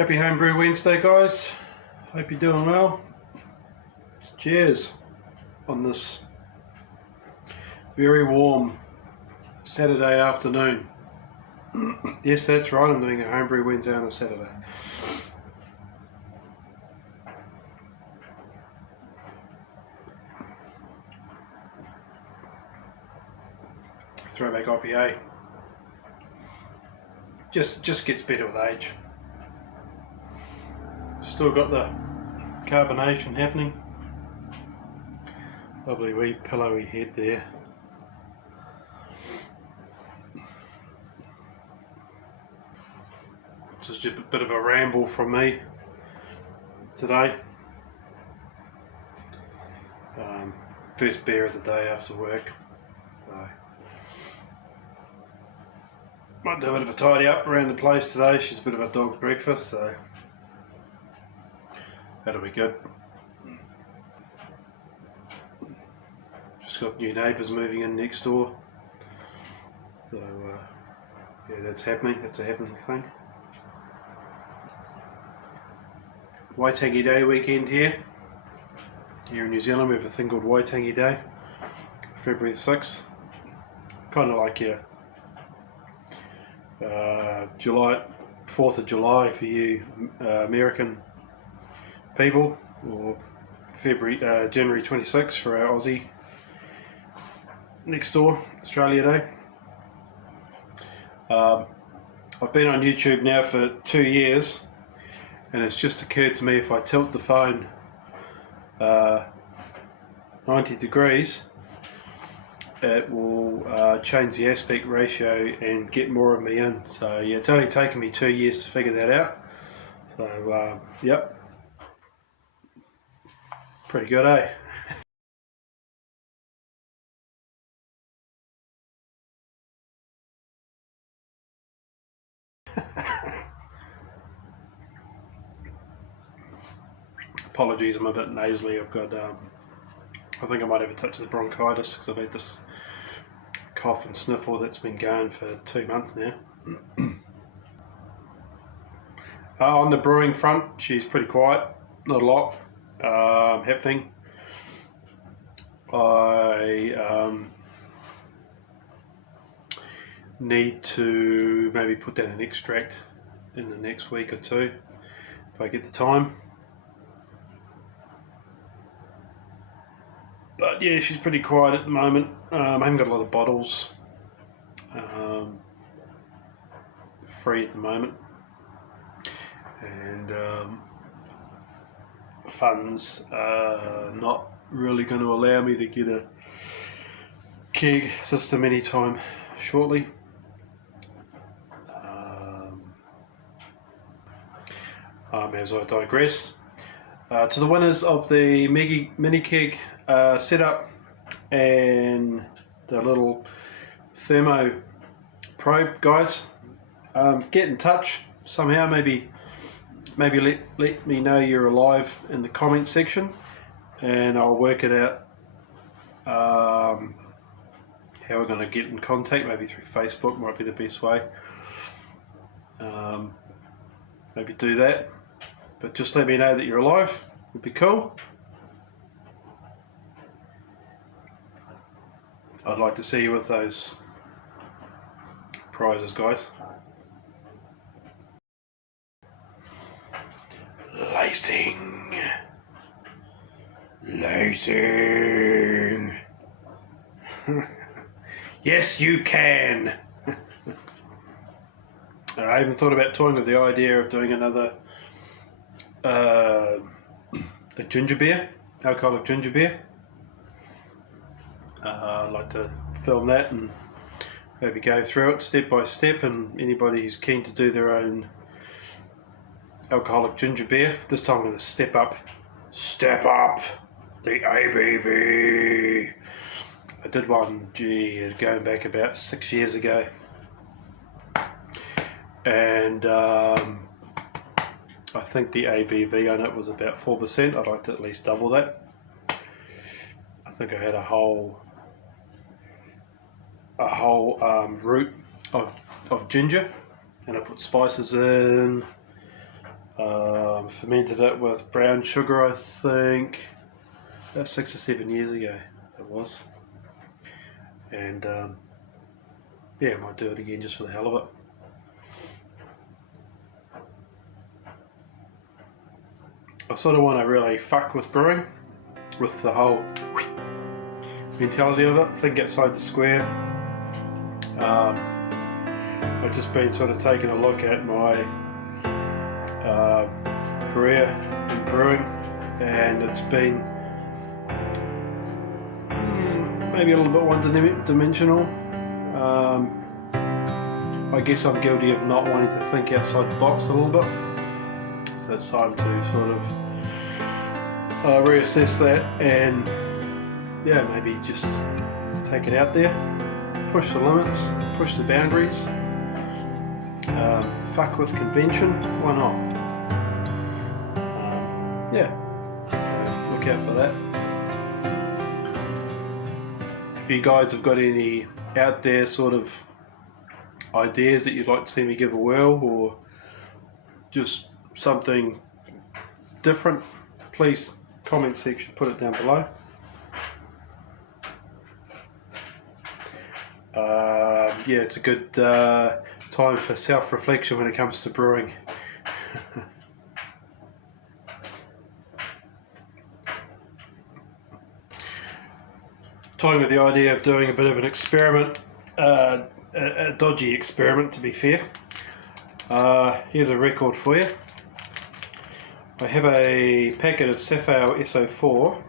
Happy Homebrew Wednesday, guys. Hope you're doing well. Cheers on this very warm Saturday afternoon. Yes, that's right, I'm doing a Homebrew Wednesday on a Saturday. Throwback IPA. Just gets better with age. Still got the carbonation happening. Lovely wee pillowy head there. Just a bit of a ramble from me today. First beer of the day after work. Might do a bit of a tidy up around the place today. She's a bit of a dog's breakfast, so that'll be good. Just got new neighbours moving in next door, so yeah, that's happening. That's a happening thing. Waitangi Day weekend here in New Zealand. We have a thing called Waitangi Day, February the 6th. Kind of like your July, 4th of July for you American people, or January 26th for our Aussie next door, Australia Day. I've been on YouTube now for 2 years, and it's just occurred to me, if I tilt the phone 90 degrees, it will change the aspect ratio and get more of me in. So yeah, it's only taken me 2 years to figure that out. So yep, pretty good, eh? Apologies, I'm a bit nasally. I've got I think I might have a touch of the bronchitis because I've had this cough and sniffle that's been going for 2 months now. On the brewing front, she's pretty quiet, not a lot happening. I need to maybe put down an extract in the next week or two if I get the time. But yeah, she's pretty quiet at the moment. I haven't got a lot of bottles free at the moment, and funds are not really going to allow me to get a keg system anytime shortly. As I digress, to the winners of the mini keg setup and the little thermo probe, guys, get in touch somehow. Maybe let me know you're alive in the comment section, and I'll work it out how we're going to get in contact. Maybe through Facebook might be the best way. Maybe do that, but just let me know that you're alive. Would be cool. I'd like to see you with those prizes, guys. Lacing. Yes, you can. I even thought about toying with the idea of doing another a ginger beer, alcoholic ginger beer. I'd like to film that and maybe go through it step by step, and anybody who's keen to do their own alcoholic ginger beer. This time I'm going to step up the ABV. I did one, going back about 6 years ago, and I think the ABV on it was about 4%. I'd like to at least double that. I think I had a whole root of ginger, and I put spices in, Fermented it with brown sugar, I think, about 6 or 7 years ago it was. And yeah, I might do it again just for the hell of it. I sort of want to really fuck with brewing, with the whole mentality of it, think outside the square. I've just been sort of taking a look at my career in brewing, and it's been maybe a little bit one-dimensional. I guess I'm guilty of not wanting to think outside the box a little bit, so it's time to sort of reassess that and yeah, maybe just take it out there, push the limits, push the boundaries, fuck with convention, why not? Yeah, look out for that. If you guys have got any out there sort of ideas that you'd like to see me give a whirl, or just something different, please comment section, put it down below. Yeah, it's a good time for self-reflection when it comes to brewing. Toying with the idea of doing a bit of an experiment, a dodgy experiment to be fair. Here's a record for you. I have a packet of Sapphire SO4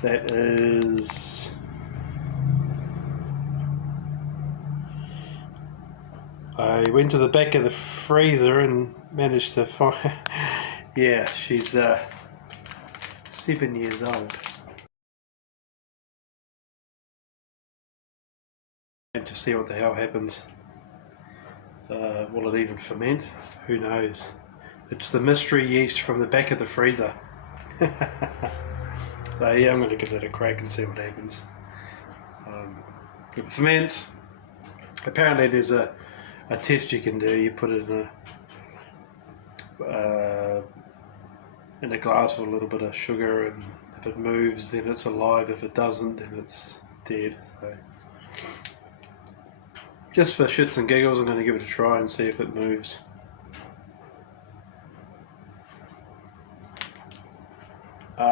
that is, I went to the back of the freezer and managed to find, yeah, she's 7 years old. And to see what the hell happens. Will it even ferment? Who knows? It's the mystery yeast from the back of the freezer. So yeah, I'm going to give that a crack and see what happens. If it ferments, apparently there's a test you can do. You put it in a glass with a little bit of sugar, and if it moves then it's alive, if it doesn't then it's dead. So just for shits and giggles I'm going to give it a try and see if it moves.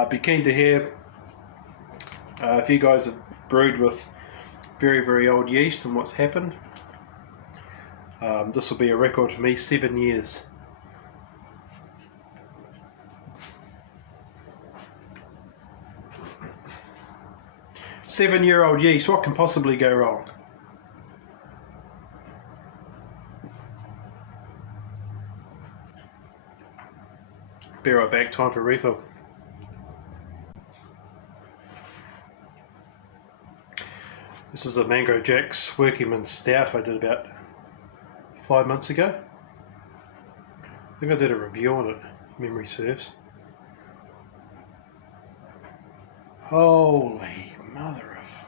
Be keen to hear if you guys have brewed with very old yeast and what's happened. This will be a record for me, 7 years. Seven-year-old yeast, what can possibly go wrong? Be right back, time for refill. This is a Mango Jack's Workingman Stout I did about 5 months ago. I think I did a review on it, if memory serves. Holy mother of...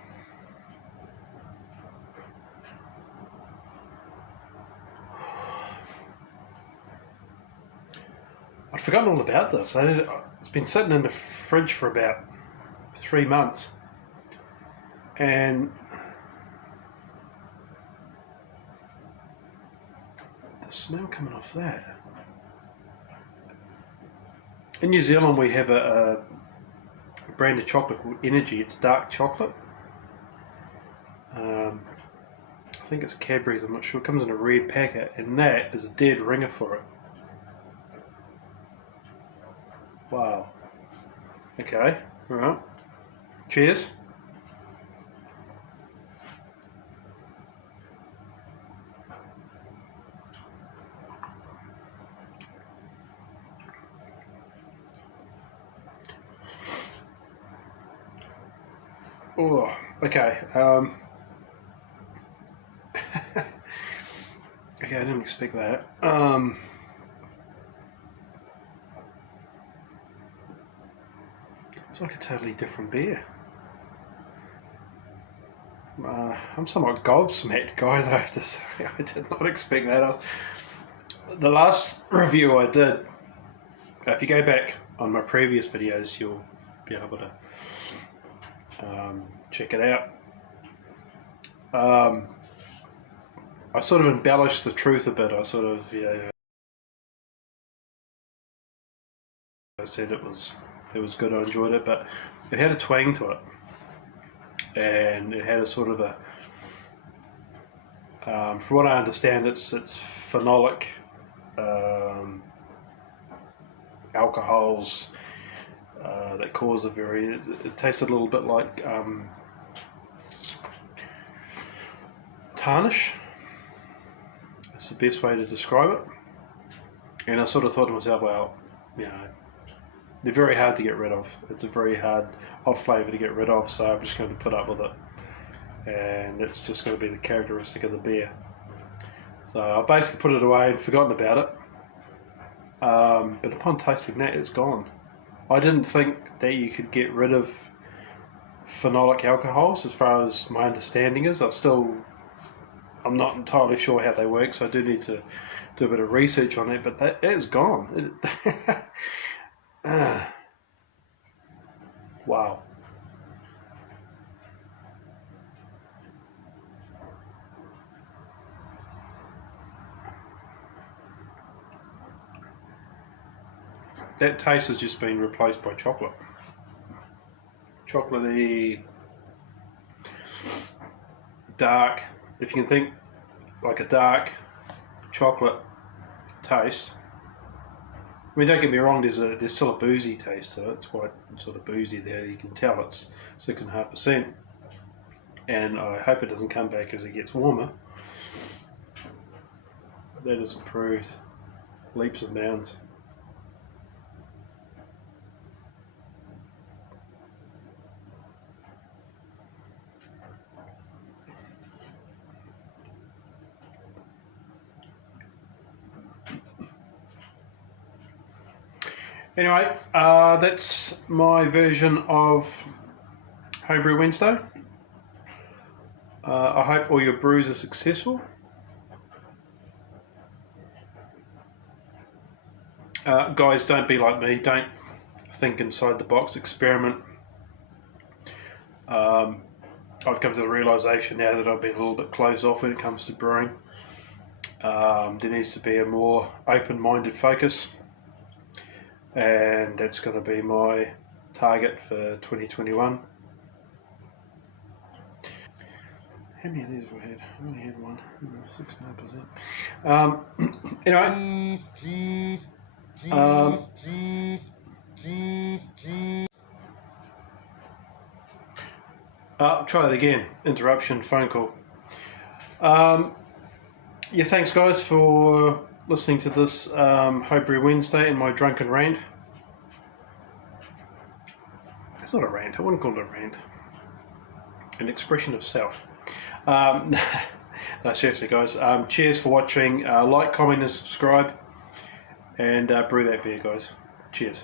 I'd forgotten all about this. It's been sitting in the fridge for about 3 months. And the smell coming off that. In New Zealand we have a brand of chocolate called Energy. It's dark chocolate. I think it's Cadbury's, I'm not sure. It comes in a red packet, and that is a dead ringer for it. Wow. Okay, alright. Cheers. Oh, okay. Okay, I didn't expect that. It's like a totally different beer. I'm somewhat gobsmacked, guys, I have to say. I did not expect that. the last review I did, if you go back on my previous videos, you'll be able to check it out. I sort of embellished the truth a bit. I sort of, I said it was good, I enjoyed it, but it had a twang to it, and it had a sort of a, from what I understand, it's phenolic alcohols that cause a very, it tasted a little bit like tarnish. That's the best way to describe it. And I sort of thought to myself, well, you know, they're very hard to get rid of. It's a very hard off flavour to get rid of, so I'm just going to put up with it. And it's just going to be the characteristic of the beer. So I basically put it away and forgotten about it. But upon tasting that, it's gone. I didn't think that you could get rid of phenolic alcohols, as far as my understanding is. I'm not entirely sure how they work, so I do need to do a bit of research on it, but that is gone. Wow. That taste has just been replaced by chocolate. Chocolatey, dark. If you can think like a dark chocolate taste. I mean, don't get me wrong, there's still a boozy taste to it. It's quite sort of boozy there. You can tell it's 6.5%. And I hope it doesn't come back as it gets warmer. But that has improved leaps and bounds. Anyway, that's my version of Homebrew Wednesday. I hope all your brews are successful. Guys, don't be like me. Don't think inside the box. Experiment. I've come to the realisation now that I've been a little bit closed off when it comes to brewing. There needs to be a more open-minded focus. And that's going to be my target for 2021. How many of these have I had? I only had one. 6.5%. Anyway. Try it again. Interruption, phone call. Yeah, thanks guys for listening to this Homebrew Wednesday and my drunken rant. It's not a rant, I wouldn't call it a rant. An expression of self. No, seriously guys, cheers for watching. Like, comment and subscribe, and brew that beer guys. Cheers.